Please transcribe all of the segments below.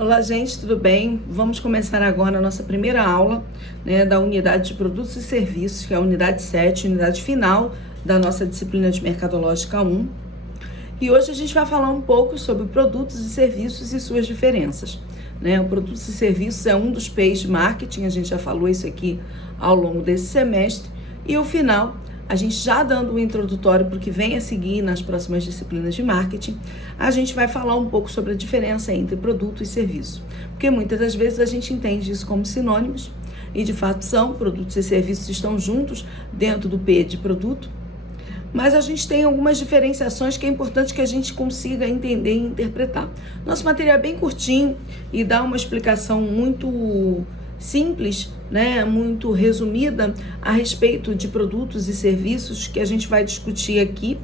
Olá, gente, tudo bem? Vamos começar agora a nossa primeira aula, da unidade de produtos e serviços, que é a unidade 7, unidade final da nossa disciplina de Mercadológica 1. E hoje a gente vai falar um pouco sobre produtos e serviços e suas diferenças. O produtos e serviços é um dos P's de marketing, a gente já falou isso aqui ao longo desse semestre. E o final, a gente já dando um introdutório para o que vem a seguir nas próximas disciplinas de marketing, a gente vai falar um pouco sobre a diferença entre produto e serviço. Porque muitas das vezes a gente entende isso como sinônimos, e de fato são, produtos e serviços estão juntos dentro do P de produto, mas a gente tem algumas diferenciações que é importante que a gente consiga entender e interpretar. Nosso material é bem curtinho e dá uma explicação muito simples, muito resumida a respeito de produtos e serviços que a gente vai discutir aqui,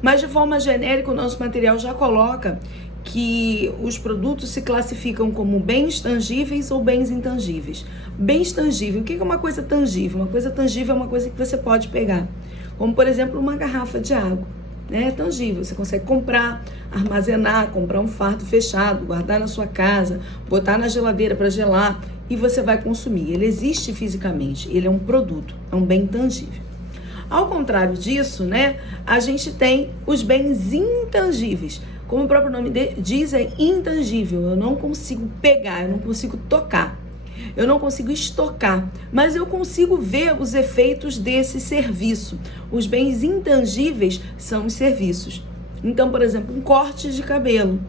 mas de forma genérica o nosso material já coloca que os produtos se classificam como bens tangíveis ou bens intangíveis. Bens tangíveis, o que é uma coisa tangível? Uma coisa tangível é uma coisa que você pode pegar, como por exemplo uma garrafa de água. É tangível, você consegue comprar, armazenar, comprar um fardo fechado, guardar na sua casa, botar na geladeira para gelar e você vai consumir. Ele existe fisicamente, ele é um produto, é um bem tangível. Ao contrário disso, a gente tem os bens intangíveis. Como o próprio nome diz, é intangível, eu não consigo pegar, eu não consigo tocar. Eu não consigo estocar, mas eu consigo ver os efeitos desse serviço. Os bens intangíveis são os serviços. Então, por exemplo, um corte de cabelo.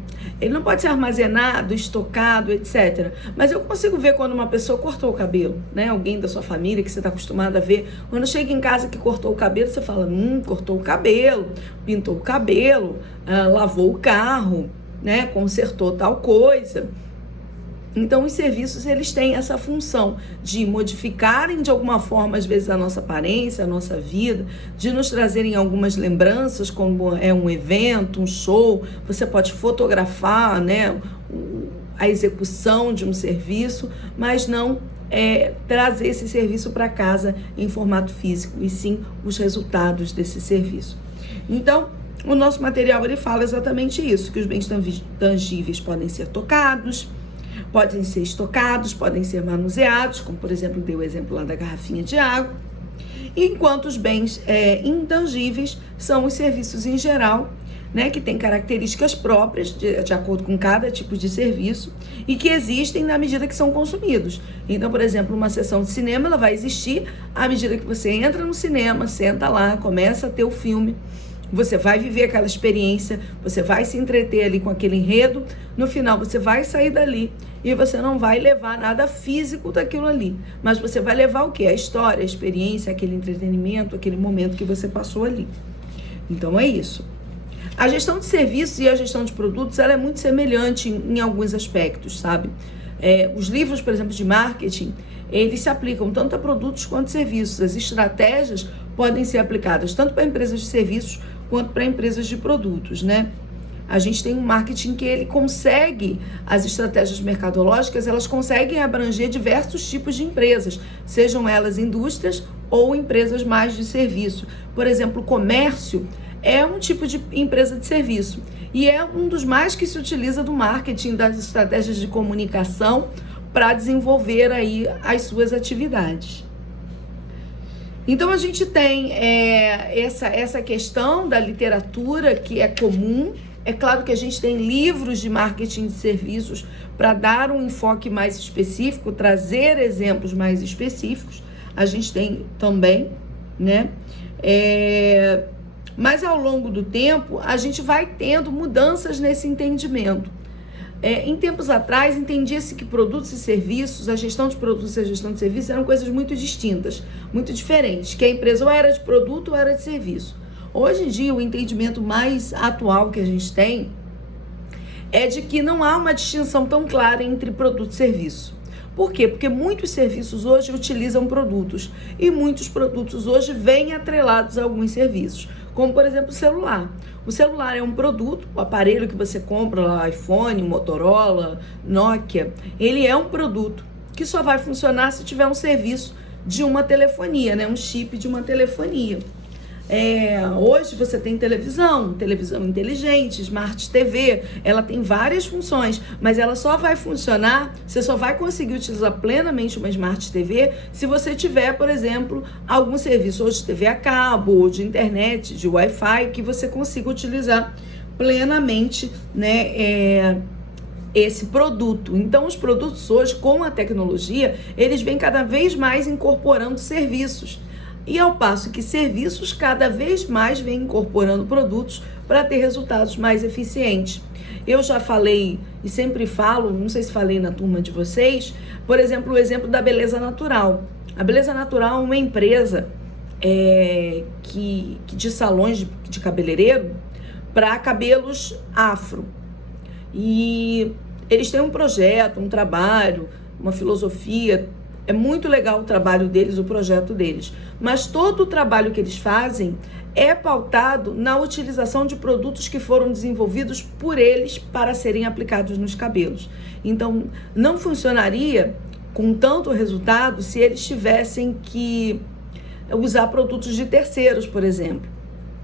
Ele não pode ser armazenado, estocado, etc. Mas eu consigo ver quando uma pessoa cortou o cabelo, Alguém da sua família que você está acostumado a ver. Quando chega em casa que cortou o cabelo, você fala, cortou o cabelo, pintou o cabelo, lavou o carro, consertou tal coisa. Então, os serviços, eles têm essa função de modificarem de alguma forma, às vezes, a nossa aparência, a nossa vida, de nos trazerem algumas lembranças, como é um evento, um show, você pode fotografar, a execução de um serviço, mas não trazer esse serviço para casa em formato físico, e sim os resultados desse serviço. Então, o nosso material, ele fala exatamente isso, que os bens tangíveis podem ser tocados, podem ser estocados, podem ser manuseados, como por exemplo, dei o exemplo lá da garrafinha de água, enquanto os bens intangíveis são os serviços em geral, que têm características próprias de acordo com cada tipo de serviço e que existem na medida que são consumidos. Então, por exemplo, uma sessão de cinema, ela vai existir à medida que você entra no cinema, senta lá, começa a ter o filme, você vai viver aquela experiência, você vai se entreter ali com aquele enredo, no final você vai sair dali e você não vai levar nada físico daquilo ali, mas você vai levar o quê? A história, a experiência, aquele entretenimento, aquele momento que você passou ali. Então é isso. A gestão de serviços e a gestão de produtos, ela é muito semelhante em alguns aspectos, sabe? Os livros, por exemplo, de marketing, eles se aplicam tanto a produtos quanto a serviços. As estratégias podem ser aplicadas tanto para empresas de serviços quanto para empresas de produtos, A gente tem um marketing que ele consegue, as estratégias mercadológicas, elas conseguem abranger diversos tipos de empresas, sejam elas indústrias ou empresas mais de serviço. Por exemplo, o comércio é um tipo de empresa de serviço e é um dos mais que se utiliza do marketing, das estratégias de comunicação para desenvolver aí as suas atividades. Então, a gente tem essa questão da literatura que é comum. É claro que a gente tem livros de marketing de serviços para dar um enfoque mais específico, trazer exemplos mais específicos. A gente tem também, mas ao longo do tempo, a gente vai tendo mudanças nesse entendimento. Em tempos atrás, entendia-se que produtos e serviços, a gestão de produtos e a gestão de serviços eram coisas muito distintas, muito diferentes, que a empresa ou era de produto ou era de serviço. Hoje em dia, o entendimento mais atual que a gente tem é de que não há uma distinção tão clara entre produto e serviço. Por quê? Porque muitos serviços hoje utilizam produtos e muitos produtos hoje vêm atrelados a alguns serviços, como por exemplo o celular. O celular é um produto, o aparelho que você compra lá, iPhone, Motorola, Nokia, ele é um produto que só vai funcionar se tiver um serviço de uma telefonia, um chip de uma telefonia. Hoje você tem televisão inteligente, Smart TV, ela tem várias funções, mas ela só vai funcionar, você só vai conseguir utilizar plenamente uma Smart TV se você tiver, por exemplo, algum serviço ou de TV a cabo, ou de internet, de Wi-Fi, que você consiga utilizar plenamente, né, esse produto. Então, os produtos hoje, com a tecnologia, eles vêm cada vez mais incorporando serviços. E ao passo que serviços cada vez mais vêm incorporando produtos para ter resultados mais eficientes. Eu já falei e sempre falo, não sei se falei na turma de vocês, por exemplo, o exemplo da Beleza Natural. A Beleza Natural é uma empresa de salões de cabeleireiro para cabelos afro. E eles têm um projeto, um trabalho, uma filosofia. É muito legal o trabalho deles, o projeto deles. Mas todo o trabalho que eles fazem é pautado na utilização de produtos que foram desenvolvidos por eles para serem aplicados nos cabelos. Então, não funcionaria com tanto resultado se eles tivessem que usar produtos de terceiros, por exemplo.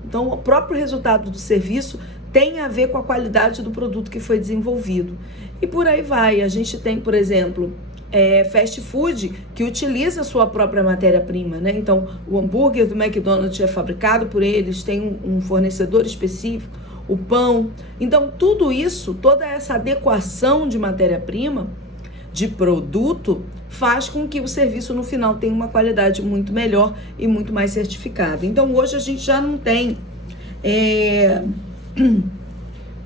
Então, o próprio resultado do serviço tem a ver com a qualidade do produto que foi desenvolvido. E por aí vai. A gente tem, por exemplo, fast food que utiliza a sua própria matéria-prima, né? Então, o hambúrguer do McDonald's é fabricado por eles, tem um fornecedor específico, o pão. Então, tudo isso, toda essa adequação de matéria-prima, de produto, faz com que o serviço no final tenha uma qualidade muito melhor e muito mais certificada. Então, hoje a gente já não tem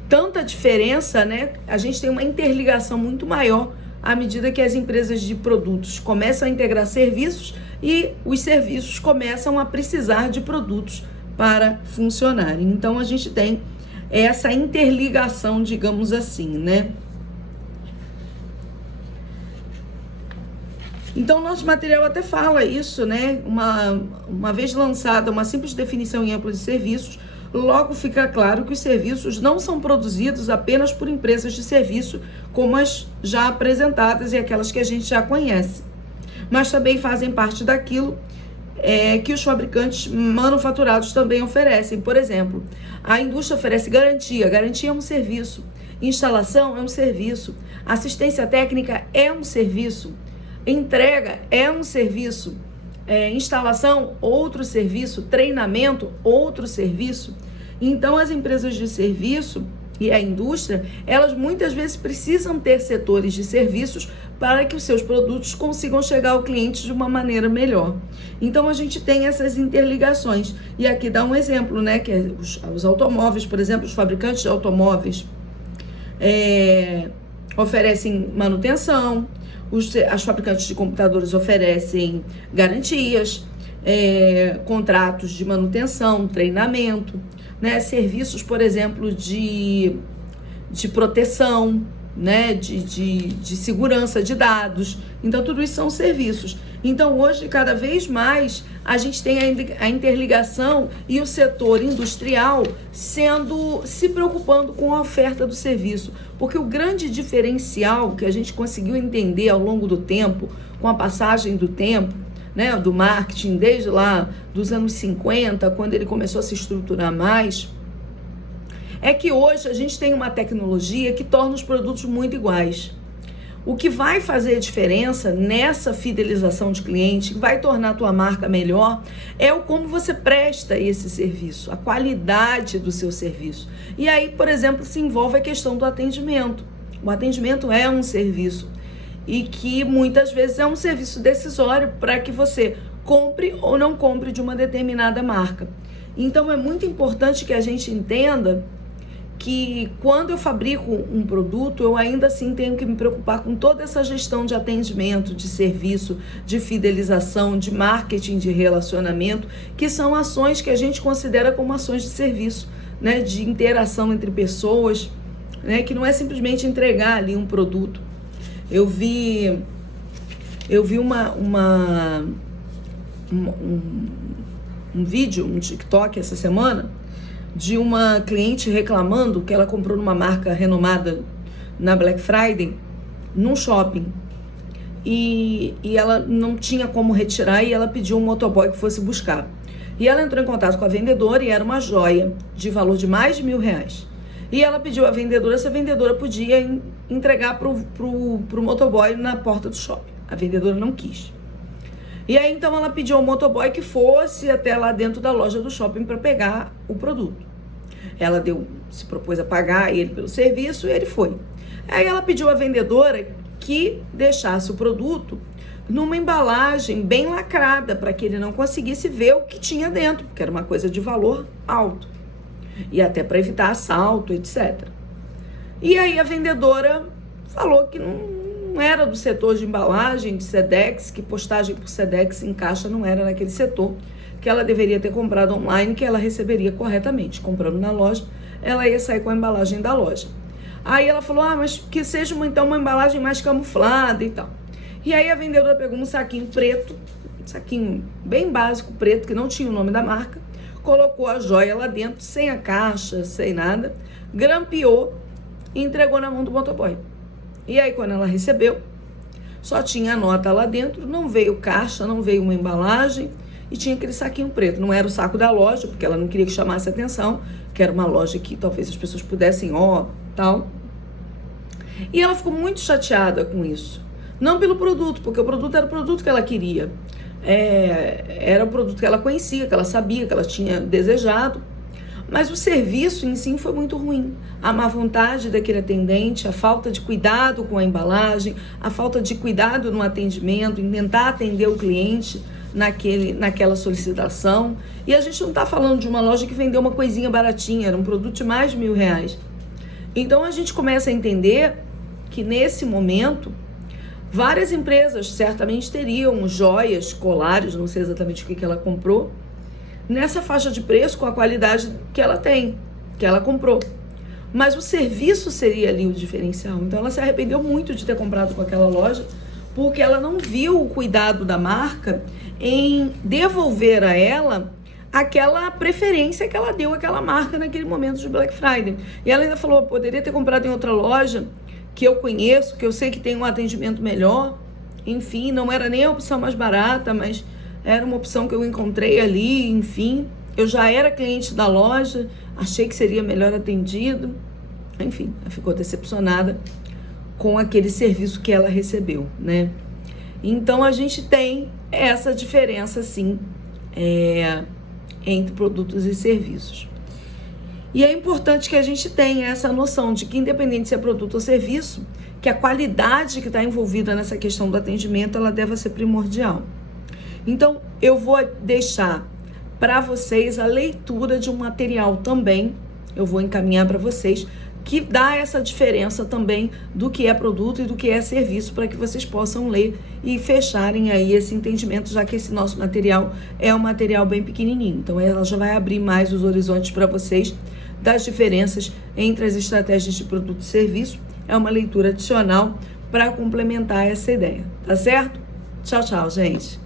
tanta diferença, né? A gente tem uma interligação muito maior à medida que as empresas de produtos começam a integrar serviços e os serviços começam a precisar de produtos para funcionarem. Então, a gente tem essa interligação, digamos assim, né? Então, nosso material até fala isso, né? Uma vez lançada uma simples definição em ampla de serviços, logo fica claro que os serviços não são produzidos apenas por empresas de serviço, como as já apresentadas e aquelas que a gente já conhece, mas também fazem parte daquilo que os fabricantes manufaturados também oferecem. Por exemplo, a indústria oferece garantia. Garantia é um serviço. Instalação é um serviço. Assistência técnica é um serviço. Entrega é um serviço. Instalação, outro serviço. Treinamento, outro serviço. Então, as empresas de serviço e a indústria, elas muitas vezes precisam ter setores de serviços para que os seus produtos consigam chegar ao cliente de uma maneira melhor. Então, a gente tem essas interligações. E aqui dá um exemplo, né? Que é os automóveis, por exemplo, os fabricantes de automóveis oferecem manutenção, as fabricantes de computadores oferecem garantias, contratos de manutenção, treinamento, né? Serviços, por exemplo, de proteção, né? de segurança de dados. Então, tudo isso são serviços. Então, hoje, cada vez mais, a gente tem a interligação e o setor industrial se preocupando com a oferta do serviço. Porque o grande diferencial que a gente conseguiu entender ao longo do tempo, com a passagem do tempo, né, do marketing, desde lá dos anos 50, quando ele começou a se estruturar mais, é que hoje a gente tem uma tecnologia que torna os produtos muito iguais. O que vai fazer a diferença nessa fidelização de cliente, que vai tornar a tua marca melhor, é o como você presta esse serviço, a qualidade do seu serviço. E aí, por exemplo, se envolve a questão do atendimento. O atendimento é um serviço e que muitas vezes é um serviço decisório para que você compre ou não compre de uma determinada marca. Então, é muito importante que a gente entenda que quando eu fabrico um produto, eu ainda assim tenho que me preocupar com toda essa gestão de atendimento, de serviço, de fidelização, de marketing, de relacionamento, que são ações que a gente considera como ações de serviço, né? De interação entre pessoas, né? Que não é simplesmente entregar ali um produto. Eu vi um vídeo, um TikTok essa semana, de uma cliente reclamando que ela comprou numa marca renomada na Black Friday, num shopping. E ela não tinha como retirar e ela pediu um motoboy que fosse buscar. E ela entrou em contato com a vendedora e era uma joia de valor de mais de R$1.000. E ela pediu à vendedora se a vendedora podia entregar pro motoboy na porta do shopping. A vendedora não quis. E aí então ela pediu ao motoboy que fosse até lá dentro da loja do shopping para pegar o produto. Ela se propôs a pagar ele pelo serviço e ele foi. Aí ela pediu à vendedora que deixasse o produto numa embalagem bem lacrada para que ele não conseguisse ver o que tinha dentro, porque era uma coisa de valor alto. E até para evitar assalto, etc. E aí a vendedora falou que não era do setor de embalagem, de Sedex, que postagem por Sedex em caixa não era naquele setor, que ela deveria ter comprado online, que ela receberia corretamente. Comprando na loja, ela ia sair com a embalagem da loja. Aí ela falou, mas que seja então uma embalagem mais camuflada e tal. E aí a vendedora pegou um saquinho preto, um saquinho bem básico, preto, que não tinha o nome da marca, colocou a joia lá dentro, sem a caixa, sem nada, grampeou e entregou na mão do motoboy. E aí, quando ela recebeu, só tinha a nota lá dentro, não veio caixa, não veio uma embalagem e tinha aquele saquinho preto. Não era o saco da loja, porque ela não queria que chamasse atenção, que era uma loja que talvez as pessoas pudessem, tal. E ela ficou muito chateada com isso. Não pelo produto, porque o produto era o produto que ela queria. Era o produto que ela conhecia, que ela sabia, que ela tinha desejado. Mas o serviço em si foi muito ruim. A má vontade daquele atendente, a falta de cuidado com a embalagem, a falta de cuidado no atendimento, em tentar atender o cliente naquela solicitação. E a gente não está falando de uma loja que vendeu uma coisinha baratinha, era um produto de mais de R$1.000. Então a gente começa a entender que nesse momento várias empresas certamente teriam joias, colares, não sei exatamente o que ela comprou, nessa faixa de preço com a qualidade que ela tem, que ela comprou. Mas o serviço seria ali o diferencial. Então ela se arrependeu muito de ter comprado com aquela loja, porque ela não viu o cuidado da marca em devolver a ela aquela preferência que ela deu àquela marca naquele momento de Black Friday. E ela ainda falou, poderia ter comprado em outra loja que eu conheço, que eu sei que tem um atendimento melhor. Enfim, não era nem a opção mais barata, mas era uma opção que eu encontrei ali, enfim. Eu já era cliente da loja, achei que seria melhor atendido. Enfim, ela ficou decepcionada com aquele serviço que ela recebeu, né? Então, a gente tem essa diferença, sim, entre produtos e serviços. E é importante que a gente tenha essa noção de que, independente se é produto ou serviço, que a qualidade que está envolvida nessa questão do atendimento, ela deve ser primordial. Então, eu vou deixar para vocês a leitura de um material também, eu vou encaminhar para vocês, que dá essa diferença também do que é produto e do que é serviço, para que vocês possam ler e fecharem aí esse entendimento, já que esse nosso material é um material bem pequenininho. Então, ela já vai abrir mais os horizontes para vocês das diferenças entre as estratégias de produto e serviço. É uma leitura adicional para complementar essa ideia, tá certo? Tchau, tchau, gente!